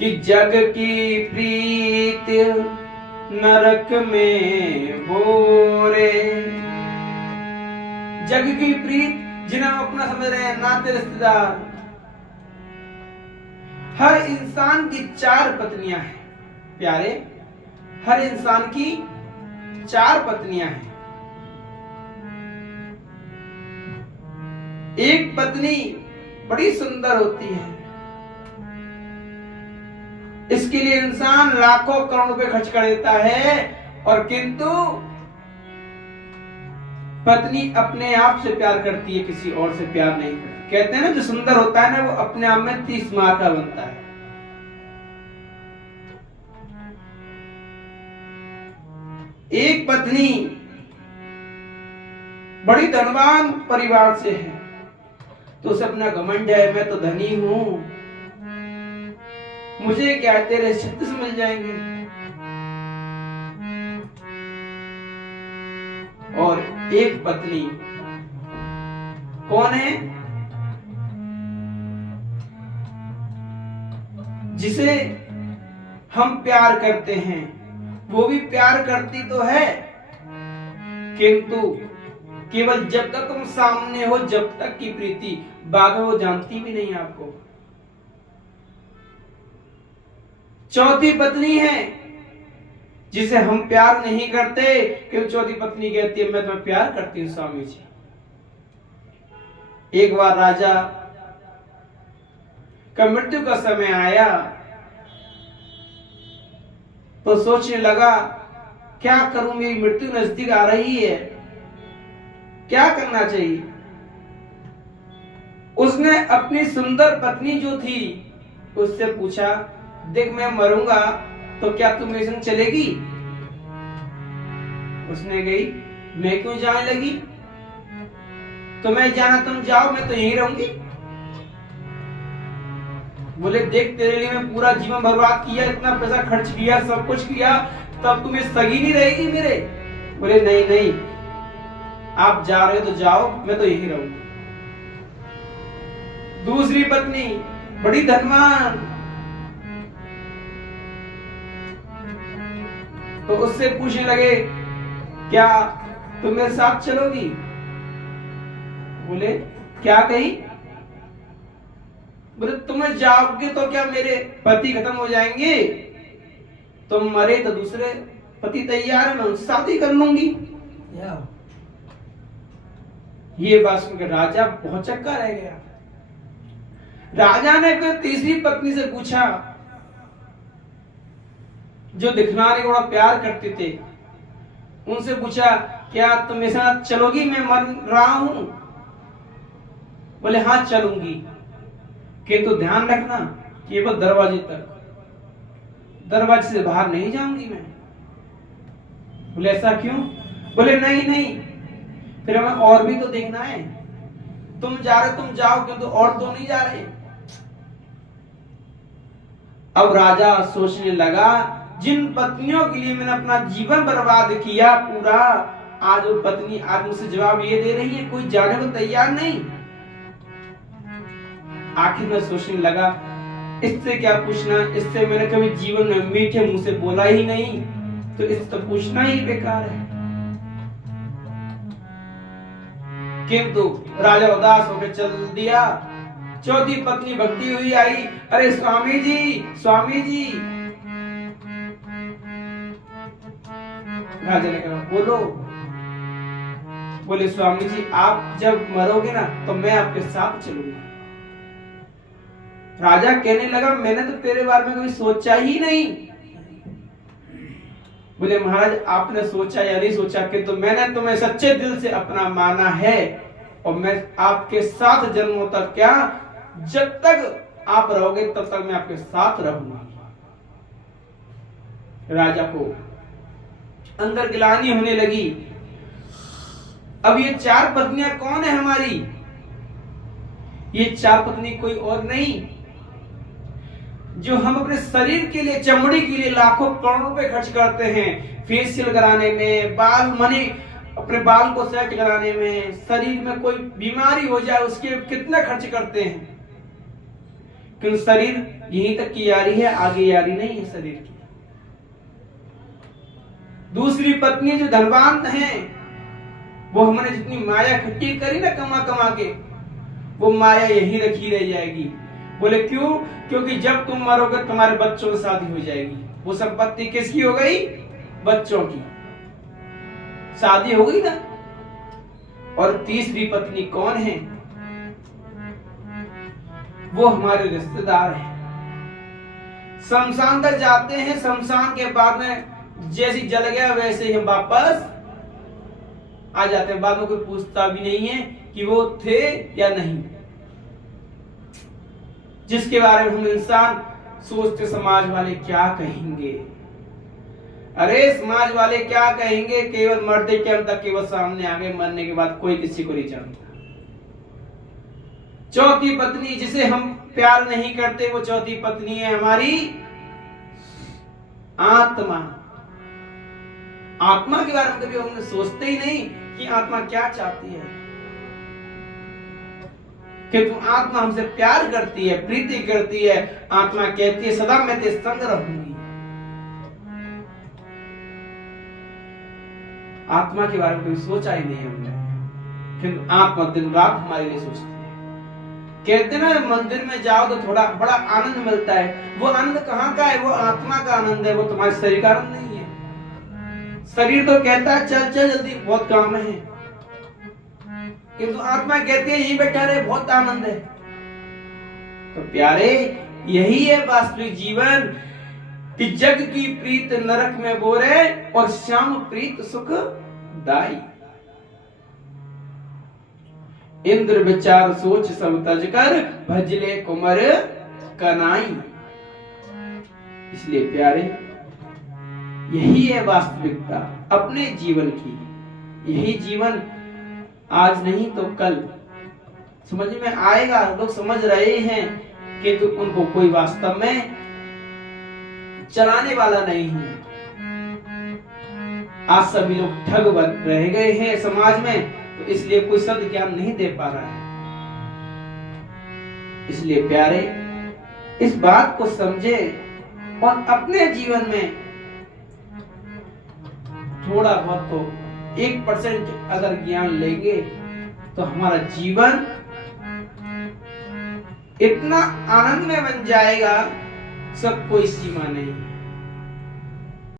कि जग की प्रीत नरक में हो रे। जग की प्रीत जिन्हें हम अपना समझ रहे हैं, नाते रिश्तेदार, हर इंसान की 4 पत्नियां हैं प्यारे, हर इंसान की 4 पत्नियां हैं। एक पत्नी बड़ी सुंदर होती है, इसके लिए इंसान लाखों करोड़ रुपए खर्च कर देता है, और किंतु पत्नी अपने आप से प्यार करती है, किसी और से प्यार नहीं करती। कहते हैं ना, जो सुंदर होता है ना, वो अपने आप में 30 माह का बनता है। एक पत्नी बड़ी धनवान परिवार से है, तो उसे अपना घमंड है, मैं तो धनी हूं, मुझे क्या तेरे 36 मिल जाएंगे। और एक पत्नी कौन है? जिसे हम प्यार करते हैं, वो भी प्यार करती तो है, किंतु केवल जब तक तुम सामने हो, जब तक की प्रीति, बाद में वो जानती भी नहीं आपको। चौथी पत्नी है जिसे हम प्यार नहीं करते, क्योंकि चौथी पत्नी कहती है मैं तुम्हें प्यार करती हूं स्वामी जी। एक बार राजा का मृत्यु का समय आया तो सोचने लगा, क्या करूं, मेरी मृत्यु नजदीक आ रही है, क्या करना चाहिए। उसने अपनी सुंदर पत्नी जो थी उससे पूछा, देख मैं मरूंगा तो क्या तुम मेरे संग चलेगी? उसने गई, मैं क्यों जाने लगी, तो मैं जाना तुम जाओ, मैं तो यहीं रहूंगी। बोले देख तेरे लिए मैं पूरा जीवन बर्बाद किया, इतना पैसा खर्च किया, सब कुछ किया, तब तुम्हें सगी नहीं रहेगी मेरे। बोले नहीं नहीं, आप जा रहे हो तो जाओ, मैं तो यहीं रहूंगी। दूसरी पत्नी बड़ी धनवान, तो उससे पूछने लगे, क्या तुम मेरे साथ चलोगी? बोले क्या कही? बोले तुम जाओगे तो क्या मेरे पति खत्म हो जाएंगे? तुम मरे तो दूसरे पति तैयार है, मैं उनसे शादी कर लूंगी। ये बात सुनकर राजा बहुत चक्का रह गया। राजा ने फिर तीसरी पत्नी से पूछा, जो दिखनारे बड़ा प्यार करते थे, उनसे पूछा, क्या तुम मेरे साथ चलोगी, मैं मर रहा हूं? बोले हाँ चलूंगी, किंतु ध्यान रखना केवल दरवाजे तक, दरवाजे से बाहर नहीं जाऊंगी मैं। बोले ऐसा क्यों? बोले नहीं नहीं, फिर हमें और भी तो देखना है, तुम जा रहे तुम जाओ, किंतु और तो नहीं जा रहे। अब राजा सोचने लगा, जिन पत्नियों के लिए मैंने अपना जीवन बर्बाद किया पूरा, आज वो पत्नी आज मुझसे जवाब ये दे रही है, कोई जाने को तैयार नहीं। आखिर में सोचने लगा, इससे क्या पूछना, इससे मैंने कभी जीवन में मीठे मुंह से बोला ही नहीं, तो इससे तो पूछना ही बेकार है। किंतु राजा उदास होकर चल दिया। चौथी पत्नी भक्ति हुई आई, अरे स्वामी जी स्वामी जी। राजा ने कहा बोलो। बोले स्वामी जी आप जब मरोगे ना तो मैं आपके साथ चलूंगा। राजा कहने लगा, मैंने तो तेरे बारे में कभी सोचा ही नहीं। बोले महाराज आपने सोचा या नहीं सोचा, कि तो मैंने तुम्हें सच्चे दिल से अपना माना है, और मैं आपके साथ जन्मों तक, क्या जब तक आप रहोगे तब तक मैं आपके साथ रहूंगा। राजा को अंदर गिलानी होने लगी। अब ये 4 पत्नियां कौन है हमारी? ये 4 पत्नी कोई और नहीं, जो हम अपने शरीर के लिए, चमड़ी के लिए लाखों करोड़ों रुपए खर्च करते हैं, फेशियल कराने में, बाल मनी अपने बाल को सेट कराने में, शरीर में कोई बीमारी हो जाए उसके कितना खर्च करते हैं, क्योंकि शरीर यहीं तक की यारी है, आगे यारी नहीं है शरीर की। दूसरी पत्नी जो धनवान है, वो हमने जितनी माया इकट्ठी करी ना कमा कमा के, वो माया यहीं रखी रह जाएगी। बोले क्यों? क्योंकि जब तुम मरोगे तुम्हारे बच्चों से शादी हो जाएगी। वो संपत्ति किसकी हो गई? बच्चों की। शादी हो गई ना। और तीसरी पत्नी कौन है? वो हमारे रिश्तेदार हैं। शमशान तक जाते हैं, शमशान के बाद में जैसे जल गया वैसे ही हम वापस आ जाते हैं। बाद में कोई पूछता भी नहीं है कि वो थे या नहीं। जिसके बारे में हम इंसान सोचते समाज वाले क्या कहेंगे। अरे समाज वाले क्या कहेंगे, केवल मरते टाइम तक केवल सामने आ गए, मरने के बाद कोई किसी को नहीं जानता। चौथी पत्नी जिसे हम प्यार नहीं करते, वो चौथी पत्नी है हमारी आत्मा। आत्मा के बारे में कभी हमने सोचते ही नहीं कि आत्मा क्या चाहती है। कि तुम आत्मा हमसे प्यार करती है, प्रीति करती है। आत्मा कहती है सदा मैं तेरे संग रहूंगी। आत्मा के बारे में कभी सोचा ही नहीं हमने, किंतु आत्मा दिन रात हमारे लिए सोचती है। कहते ना मंदिर में जाओ तो थोड़ा बड़ा आनंद मिलता है। वो आनंद कहाँ का है? वो आत्मा का आनंद है, वो तुम्हारे शरीर का आनंद नहीं है। शरीर तो कहता है चल चल जल्दी, बहुत काम है, किंतु आत्मा कहती है यही बैठा रहे, बहुत आनंद है। तो प्यारे, यही है वास्तविक जीवन कि जग की प्रीत नरक में बोरे और श्याम प्रीत सुखदाई। इंद्र विचार सोच सब तज कर भजले कुमर कनाई। इसलिए प्यारे, यही है वास्तविकता अपने जीवन की। यही जीवन आज नहीं तो कल समझ में आएगा। लोग समझ रहे हैं कि तो उनको कोई वास्तव में चलाने वाला नहीं है। आज सभी लोग ठग बन रह गए हैं समाज में, तो इसलिए कोई सद ज्ञान नहीं दे पा रहा है। इसलिए प्यारे, इस बात को समझे और अपने जीवन में थोड़ा बहुत तो 1% अगर ज्ञान लेंगे तो हमारा जीवन इतना आनंद में बन जाएगा, सब कोई सीमा नहीं।